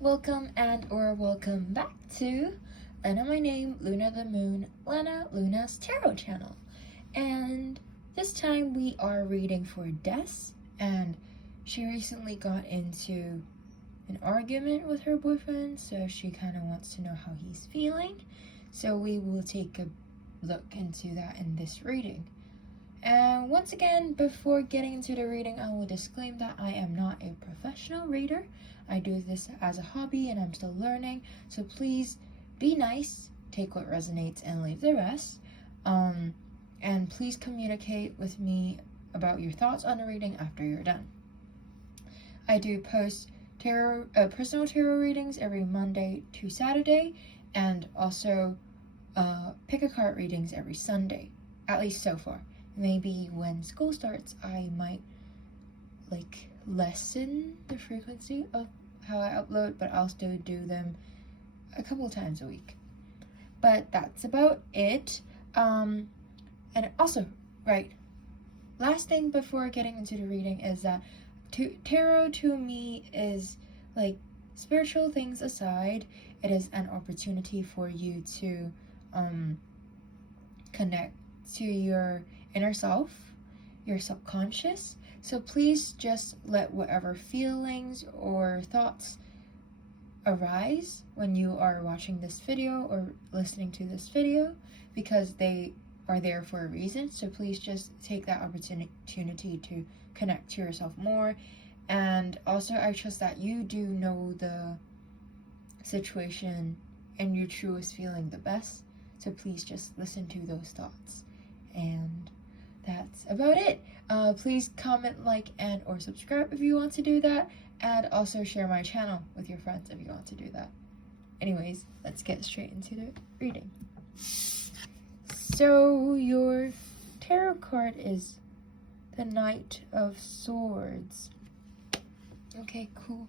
Welcome welcome back to Lena My Name, Luna the Moon, Luna's Tarot channel. And this time we are reading for Des, and she recently got into an argument with her boyfriend, so she kind of wants to know how he's feeling. So we will take a look into that in this reading. And once again, before getting into the reading, I will disclaim that I am not a professional reader. I do this as a hobby and I'm still learning, so please be nice, take what resonates and leave the rest. And please communicate with me about your thoughts on the reading after you're done. I do post personal tarot readings every Monday to Saturday, and also pick a card readings every Sunday, at least so far. Maybe when school starts, I might lessen the frequency of how I upload, but I'll still do them a couple times a week. But that's about it. And also, last thing before getting into the reading is that tarot to me is spiritual things aside, it is an opportunity for you to connect to your inner self, your subconscious. So please just let whatever feelings or thoughts arise when you are watching this video or listening to this video, because they are there for a reason. So please just take that opportunity to connect to yourself more. And also, I trust that you do know the situation and your truest feeling the best. So please just listen to those thoughts. And that's about it. Please comment, like, and or subscribe if you want to do that. And also share my channel with your friends if you want to do that. Anyways, let's get straight into the reading. So your tarot card is the Knight of Swords. Okay, cool.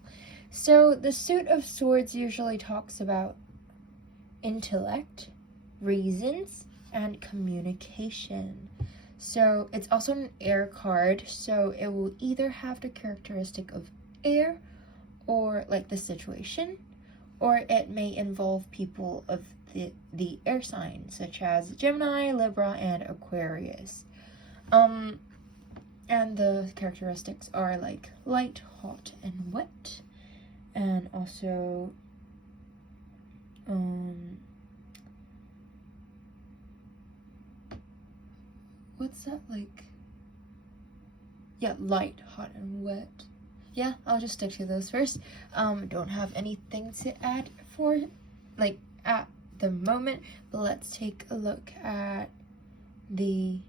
So the Suit of Swords usually talks about intellect, reasons, and communication. So it's also an air card, so it will either have the characteristic of air, or the situation, or it may involve people of the air sign, such as Gemini, Libra, and Aquarius. And the characteristics are light, hot, and wet, and also what's that yeah, light, hot, and wet. Yeah, I'll just stick to those first. Don't have anything to add for at the moment, but let's take a look at the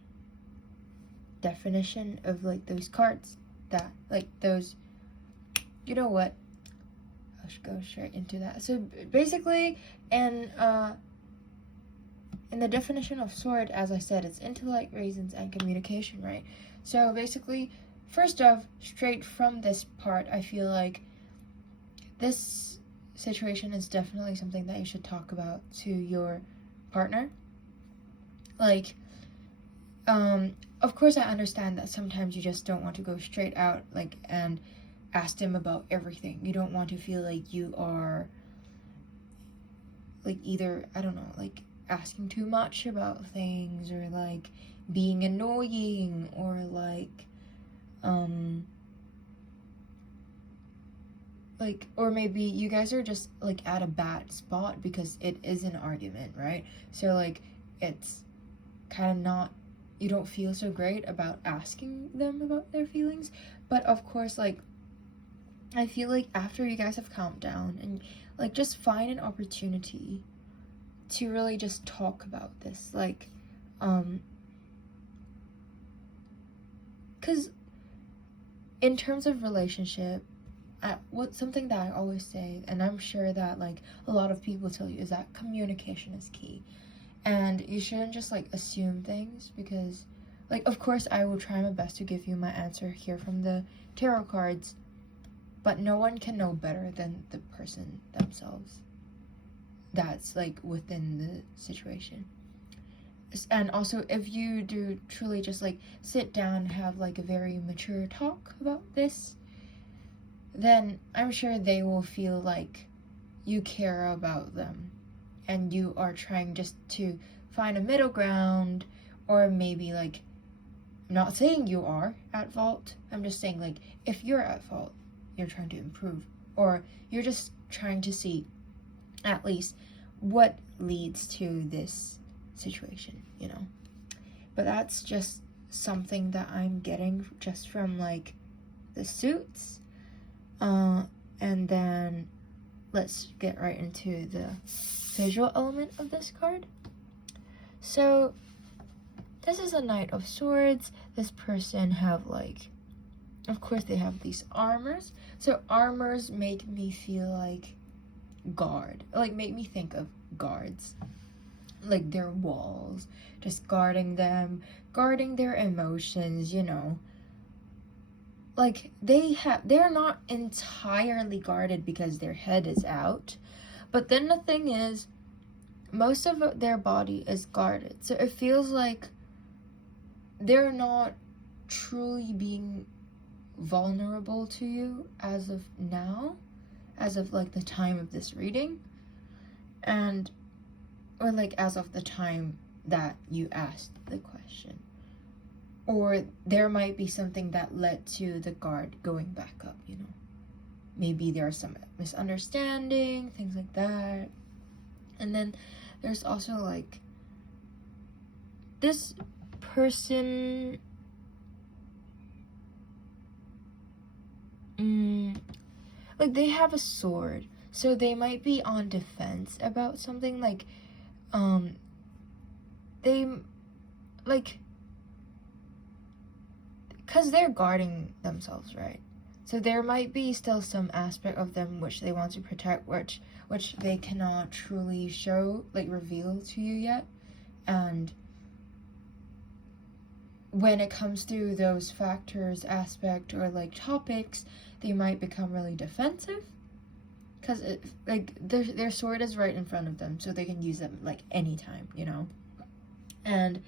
definition of those cards that those, you know what, I should go straight into that. So basically, in the definition of sword, as I said, it's intellect, reasons, and communication, right? So basically, first off, straight from this part, I feel like this situation is definitely something that you should talk about to your partner. Of course, I understand that sometimes you just don't want to go straight out, and ask them about everything. You don't want to feel like you are, either, I don't know, asking too much about things, or being annoying, or or maybe you guys are just at a bad spot because it is an argument, right? So it's kind of not, you don't feel so great about asking them about their feelings. But of course, I feel after you guys have calmed down and just find an opportunity to really just talk about this, because in terms of relationship, something that I always say, and I'm sure that a lot of people tell you, is that communication is key. And you shouldn't just assume things, because of course I will try my best to give you my answer here from the tarot cards, but no one can know better than the person themselves that's within the situation. And also, if you do truly just sit down and have a very mature talk about this, then I'm sure they will feel you care about them and you are trying just to find a middle ground, or maybe like, I'm not saying you are at fault, I'm just saying like if you're at fault, you're trying to improve, or you're just trying to see at least what leads to this situation, you know. But that's just something that I'm getting just from like the suits. And then let's get right into the visual element of this card. So this is a Knight of Swords. This person have like, of course they have these armors. So armors make me feel like guard, like make me think of guards, like their walls, just guarding them, guarding their emotions, you know. Like they're not entirely guarded because their head is out, but then the thing is, most of their body is guarded, so it feels like they're not truly being vulnerable to you as of now, as of like the time of this reading, and or like as of the time that you asked the question. Or there might be something that led to the guard going back up, you know. Maybe there's some misunderstanding, things like that. And then there's also like this person, like they have a sword, so they might be on defense about something, like they like, because they're guarding themselves, right? So there might be still some aspect of them which they want to protect, which they cannot truly show, like reveal to you yet. And when it comes to those factors, aspect, or like topics, they might become really defensive, because like their sword is right in front of them, so they can use them like anytime, you know. And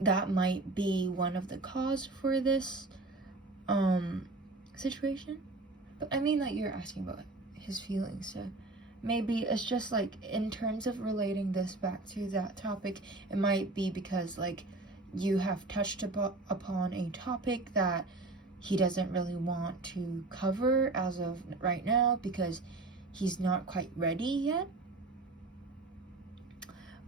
that might be one of the cause for this situation. But I mean, like, you're asking about his feelings, so maybe it's just like in terms of relating this back to that topic, it might be because like you have touched upon a topic that he doesn't really want to cover as of right now because he's not quite ready yet.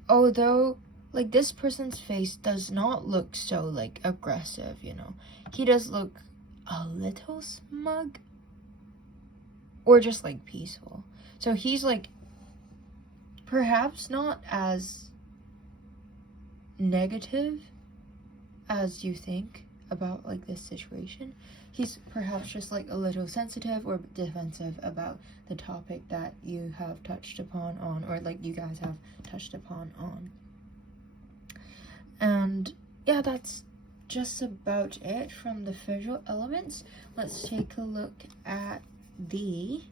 Although like this person's face does not look so like aggressive, you know. He does look a little smug, or just like peaceful. So he's like perhaps not as negative as you think about like this situation. He's perhaps just like a little sensitive or defensive about the topic that you have touched upon on, or like you guys have touched upon on. And yeah, that's just about it from the visual elements. Let's take a look at the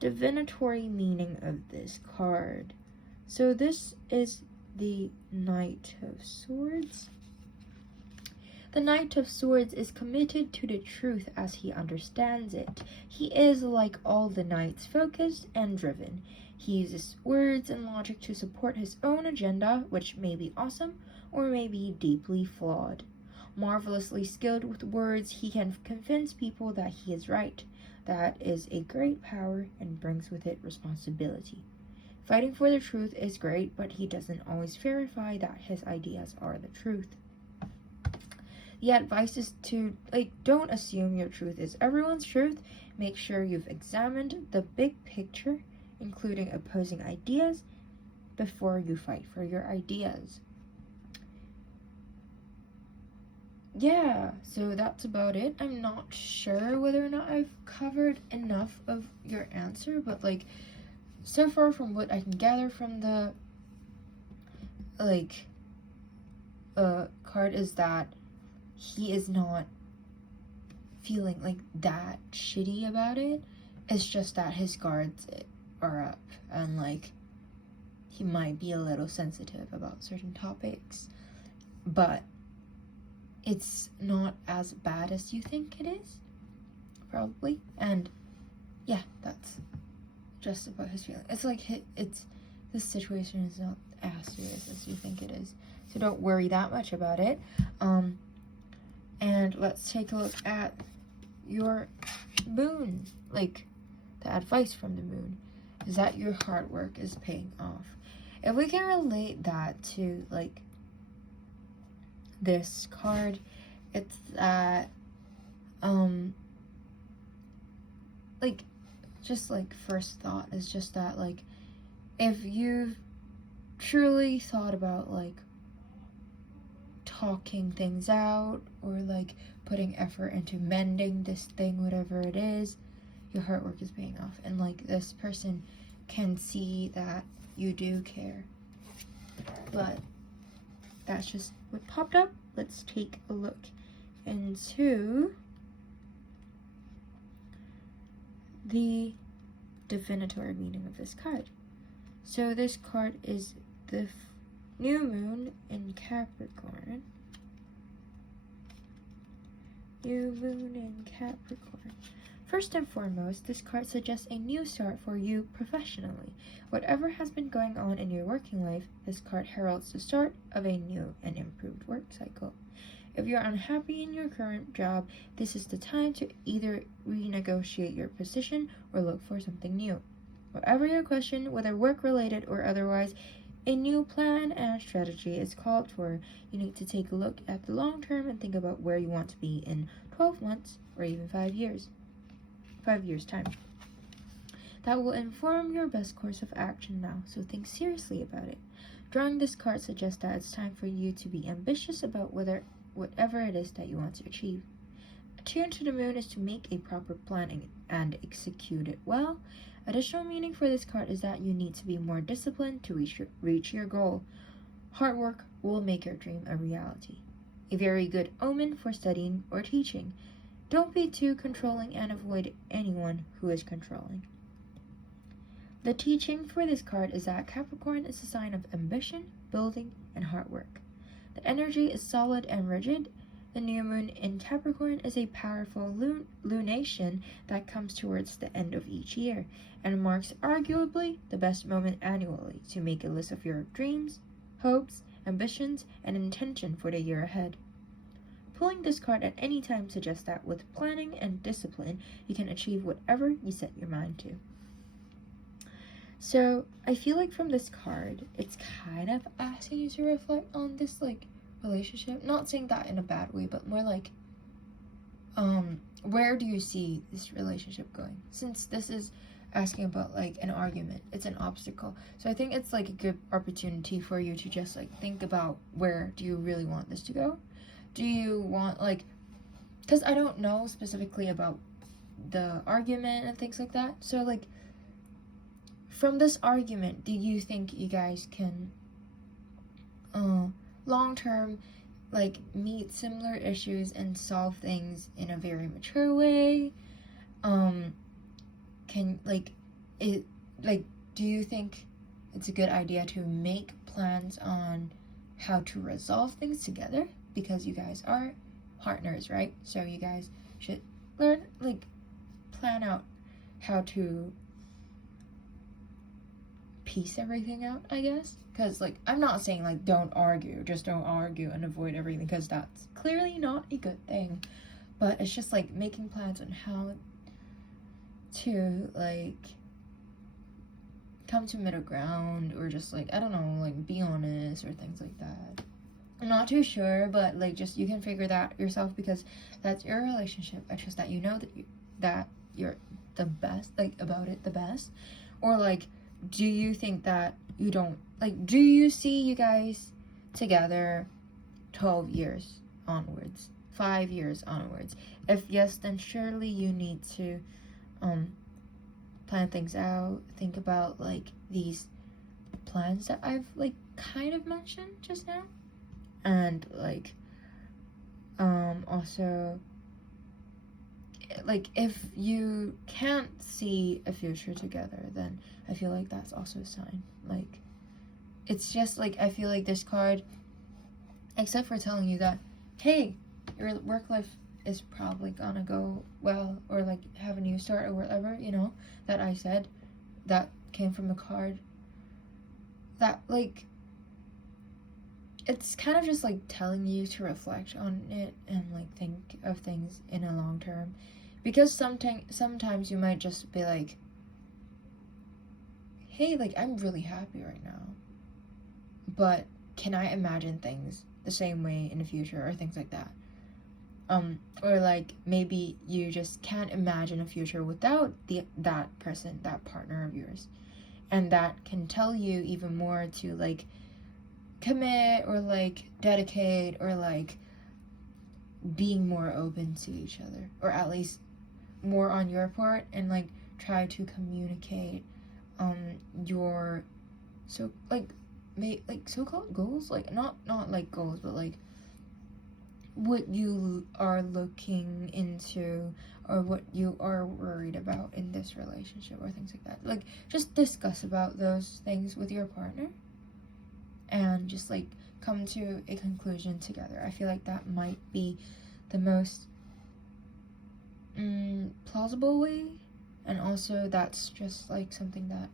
divinatory meaning of this card. So this is the Knight of Swords. The Knight of Swords is committed to the truth as he understands it. He is, like all the knights, focused and driven. He uses words and logic to support his own agenda, which may be awesome or may be deeply flawed. Marvelously skilled with words, he can convince people that he is right. That is a great power and brings with it responsibility. Fighting for the truth is great, but he doesn't always verify that his ideas are the truth. The advice is to, don't assume your truth is everyone's truth. Make sure you've examined the big picture, including opposing ideas, before you fight for your ideas. Yeah, so that's about it. I'm not sure whether or not I've covered enough of your answer, but so far from what I can gather from the card is that he is not feeling that shitty about it. It's just that his guards are up, and he might be a little sensitive about certain topics, but it's not as bad as you think it is, probably. And yeah, that's just about his feelings. It's like this situation is not as serious as you think it is, so don't worry that much about it. And let's take a look at your moon. Like, the advice from the moon is that your hard work is paying off. If we can relate that to like this card, it's that like, just like first thought is just that, like, if you've truly thought about like talking things out or like putting effort into mending this thing, whatever it is, your hard work is paying off, and like this person can see that you do care. But that's just what popped up. Let's take a look into the divinatory meaning of this card. So this card is the new moon in Capricorn. New moon in Capricorn. First and foremost, this card suggests a new start for you professionally. Whatever has been going on in your working life, this card heralds the start of a new and improved work cycle. If you're unhappy in your current job, this is the time to either renegotiate your position or look for something new. Whatever your question, whether work-related or otherwise, a new plan and strategy is called for. You need to take a look at the long term and think about where you want to be in 12 months or even 5 years. 5 years' time. That will inform your best course of action now, so think seriously about it. Drawing this card suggests that it's time for you to be ambitious about whatever it is that you want to achieve. Attuned to the moon is to make a proper planning and execute it well. Additional meaning for this card is that you need to be more disciplined to reach your goal. Hard work will make your dream a reality. A very good omen for studying or teaching. Don't be too controlling and avoid anyone who is controlling. The teaching for this card is that Capricorn is a sign of ambition, building, and hard work. The energy is solid and rigid. The new moon in Capricorn is a powerful lunation that comes towards the end of each year and marks arguably the best moment annually to make a list of your dreams, hopes, ambitions, and intention for the year ahead. Pulling this card at any time suggests that with planning and discipline, you can achieve whatever you set your mind to. So, I feel like from this card, it's kind of asking you to reflect on this, like, relationship. Not saying that in a bad way, but more like, where do you see this relationship going? Since this is asking about, like, an argument, it's an obstacle. So I think it's, like, a good opportunity for you to just, like, think about where do you really want this to go? Do you want, like, because I don't know specifically about the argument and things like that. So, like, from this argument, do you think you guys can, long-term, like, meet similar issues and solve things in a very mature way? Do you think it's a good idea to make plans on how to resolve things together? Because you guys are partners, right? So you guys should learn, like, plan out how to piece everything out, I guess. Because, like, I'm not saying, like, don't argue, just don't argue and avoid everything, because that's clearly not a good thing. But it's just, like, making plans on how to, like, come to middle ground, or just, like, I don't know, like, be honest, or things like that. I'm not too sure, but, like, just, you can figure that yourself, because that's your relationship. I trust that you know that you're the best, like, about it the best. Or, like, do you think that you don't, like, do you see you guys together 12 years onwards, 5 years onwards? If yes, then surely you need to plan things out, think about, like, these plans that I've, like, kind of mentioned just now. And, like, also, like, if you can't see a future together, then I feel like that's also a sign. Like, it's just, like, I feel like this card, except for telling you that, hey, your work life is probably gonna go well, or, like, have a new start or whatever, you know, that I said, that came from the card, that, like, it's kind of just, like, telling you to reflect on it and, like, think of things in a long term. Because sometimes you might just be like, hey, like, I'm really happy right now, but can I imagine things the same way in the future, or things like that. Or, like, maybe you just can't imagine a future without that person, that partner of yours. And that can tell you even more to, like, commit, or, like, dedicate, or, like, being more open to each other, or at least more on your part, and, like, try to communicate your so-called goals, like, not like goals, but like what you are looking into, or what you are worried about in this relationship, or things like that. Like, just discuss about those things with your partner and just, like, come to a conclusion together. I feel like that might be the most plausible way, and also that's just, like, something that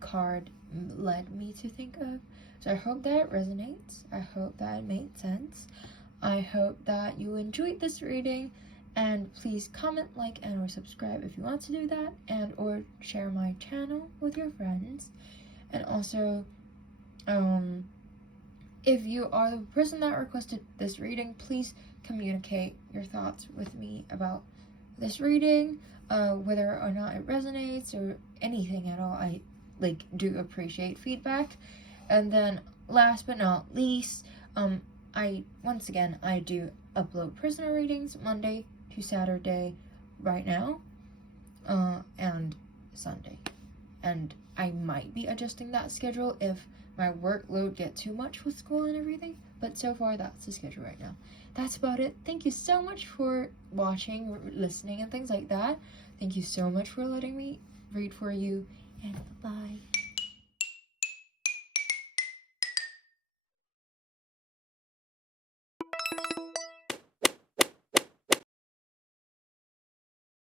the card led me to think of. So I hope that it resonates. I hope that it made sense. I hope that you enjoyed this reading, and please comment, like, and or subscribe if you want to do that, and or share my channel with your friends. And also, if you are the person that requested this reading, please communicate your thoughts with me about this reading, whether or not it resonates, or anything at all. I, like, do appreciate feedback. And then last but not least, I do upload personal readings Monday to Saturday right now, and Sunday. And I might be adjusting that schedule if my workload gets too much with school and everything, but so far that's the schedule right now. That's about it. Thank you so much for watching, listening, and things like that. Thank you so much for letting me read for you, and bye.